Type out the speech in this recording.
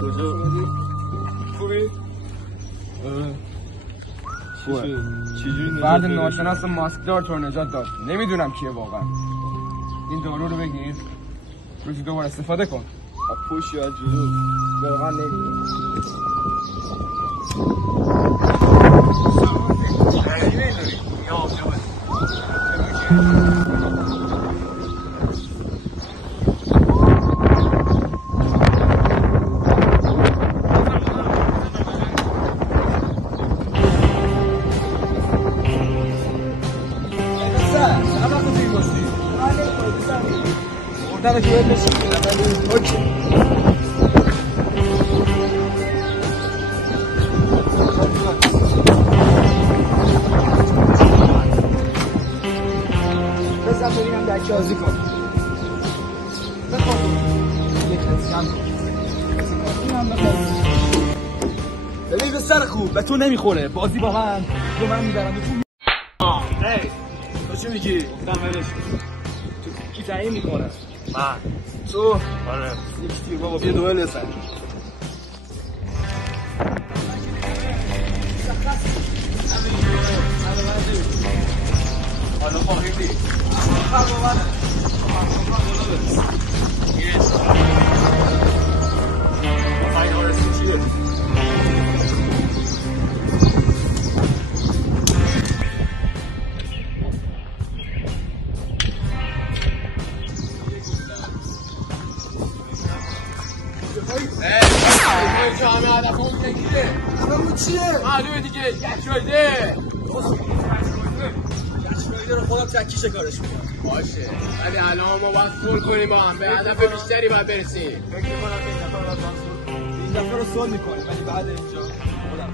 کجا؟ خوبی؟ چجوری بعد ناشناس ماسکدار تو نجات داد. نمیدونم کیه واقعا. این دارو رو بگیر روزی دوباره استفاده کن. پشت یا جلو واقعا نمیدونم. Nada que ver nesse ok. بذار ببینم در چه بازی کن. بخوام یک خسیان ببین بسر خوب به تو نمیخوره. بازی با من میبرم به تو. هی تو چی میگی؟ گفتم ولش تو کی تعیین میکنه؟ من تو؟ آره یکی بابا بیا دوئل بزن. حالا فهمیدی؟ تو همه هدف اون یکیه. همه چیه؟ معلومه دیگه یکشایده. یکشایده رو خودم تکیشه کارش میکنم. باشه ولی الان ما باید فول کنیم با هم. به هدف بیشتری باید برسیم. فکر میکنم این دفعه رو سول میکنیم ولی بعد اینجا خودم